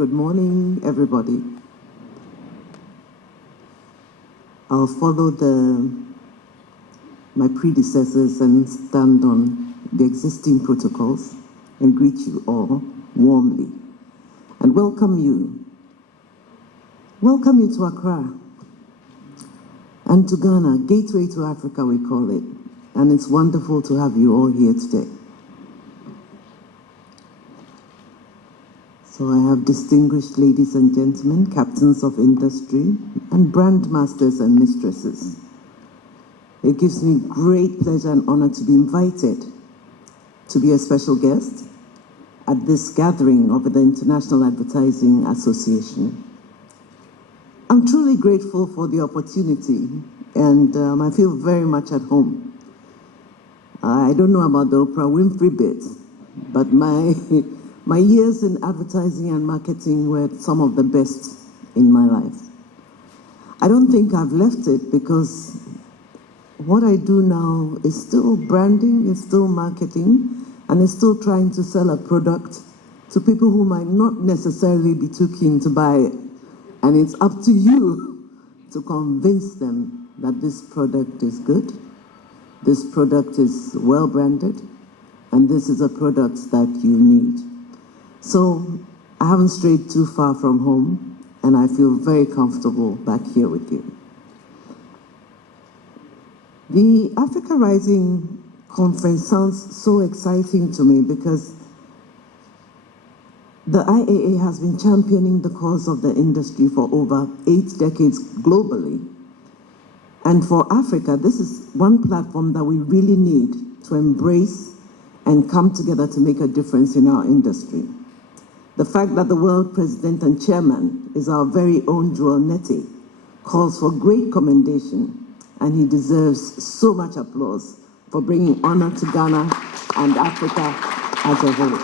Good morning, everybody. I'll follow my predecessors and stand on the existing protocols and greet you all warmly and welcome you. Welcome you to Accra and to Ghana, Gateway to Africa we call it, and it's wonderful to have you all here today. So I have distinguished ladies and gentlemen, captains of industry, and brand masters and mistresses. It gives me great pleasure and honor to be invited to be a special guest at this gathering of the International Advertising Association. I'm truly grateful for the opportunity, and I feel very much at home. I don't know about the Oprah Winfrey bit, but my years in advertising and marketing were some of the best in my life. I don't think I've left it because what I do now is still branding, it's still marketing, and it's still trying to sell a product to people who might not necessarily be too keen to buy it. And it's up to you to convince them that this product is good, this product is well branded, and this is a product that you need. So I haven't strayed too far from home, and I feel very comfortable back here with you. The Africa Rising conference sounds so exciting to me because the IAA has been championing the cause of the industry for over 8 decades globally. And for Africa, this is one platform that we really need to embrace and come together to make a difference in our industry. The fact that the world president and chairman is our very own Joel Neti calls for great commendation, and he deserves so much applause for bringing honor to Ghana and Africa as a whole.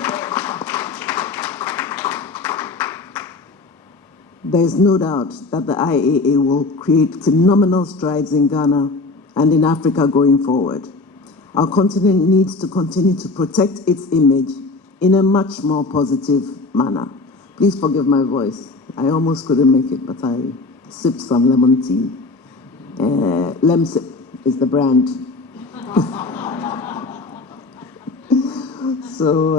There is no doubt that the IAA will create phenomenal strides in Ghana and in Africa going forward. Our continent needs to continue to protect its image in a much more positive manner. Please forgive my voice. I almost couldn't make it, but I sipped some lemon tea. Lemsip is the brand. So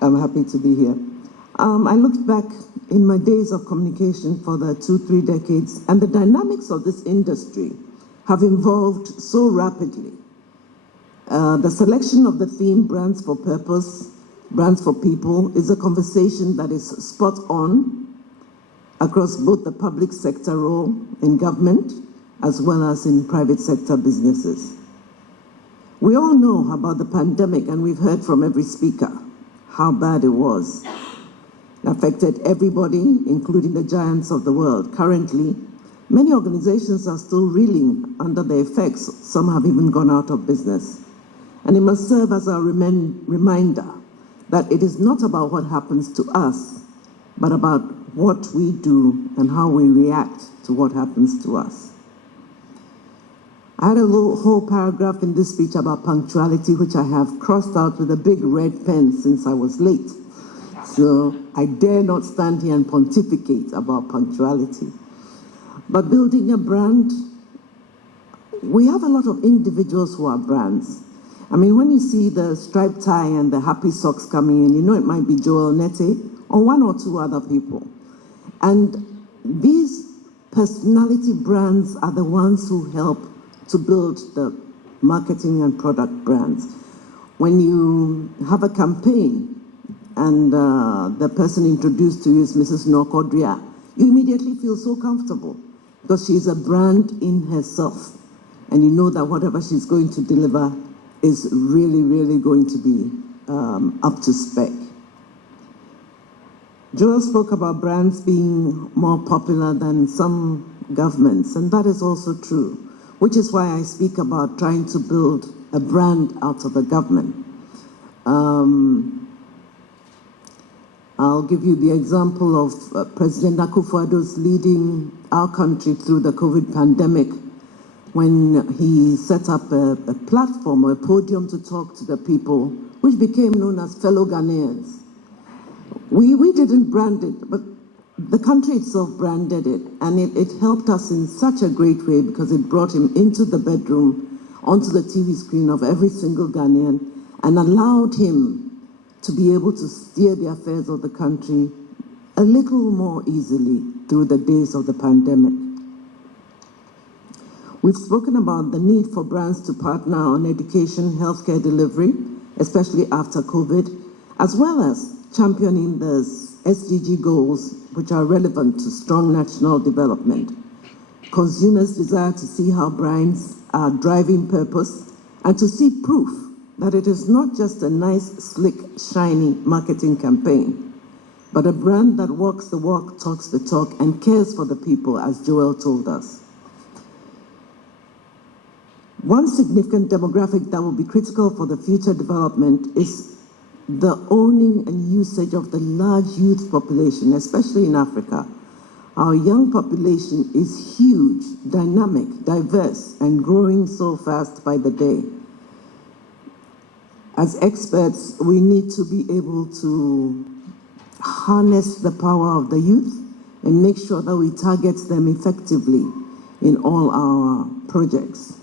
I'm happy to be here. I looked back in my days of communication for the 2-3 decades, and the dynamics of this industry have evolved so rapidly. The selection of the theme Brands for Purpose, Brands for People is a conversation that is spot on across both the public sector role in government as well as in private sector businesses. We all know about the pandemic, and we've heard from every speaker how bad it was. It affected everybody, including the giants of the world. Currently, many organizations are still reeling under the effects. Some have even gone out of business. And it must serve as a reminder that it is not about what happens to us, but about what we do and how we react to what happens to us. I had a whole paragraph in this speech about punctuality, which I have crossed out with a big red pen since I was late. So I dare not stand here and pontificate about punctuality. But building a brand, we have a lot of individuals who are brands. I mean, when you see the striped tie and the happy socks coming in, you know it might be Joel Neti or 1 or 2 other people. And these personality brands are the ones who help to build the marketing and product brands. When you have a campaign and the person introduced to you is Mrs. Nokodria, you immediately feel so comfortable because she's a brand in herself. And you know that whatever she's going to deliver is really, really going to be up to spec. Joel spoke about brands being more popular than some governments, and that is also true, which is why I speak about trying to build a brand out of a government. I'll give you the example of President Akufo-Addo's leading our country through the COVID pandemic when he set up a platform or a podium to talk to the people, which became known as fellow Ghanaians. We didn't brand it, but the country itself branded it, and it helped us in such a great way because it brought him into the bedroom, onto the TV screen of every single Ghanaian, and allowed him to be able to steer the affairs of the country a little more easily through the days of the pandemic. We've spoken about the need for brands to partner on education, healthcare delivery, especially after COVID, as well as championing the SDG goals, which are relevant to strong national development. Consumers desire to see how brands are driving purpose and to see proof that it is not just a nice, slick, shiny marketing campaign, but a brand that walks the walk, talks the talk, and cares for the people, as Joel told us. One significant demographic that will be critical for the future development is the owning and usage of the large youth population, especially in Africa. Our young population is huge, dynamic, diverse, and growing so fast by the day. As experts, we need to be able to harness the power of the youth and make sure that we target them effectively in all our projects.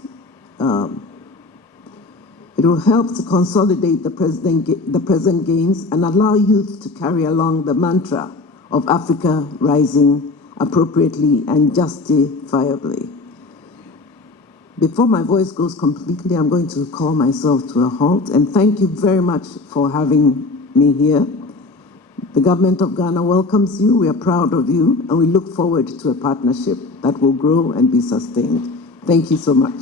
It will help to consolidate the present gains and allow youth to carry along the mantra of Africa rising appropriately and justifiably. Before my voice goes completely, I'm going to call myself to a halt, and thank you very much for having me here. The government of Ghana welcomes you, we are proud of you, and we look forward to a partnership that will grow and be sustained. Thank you so much.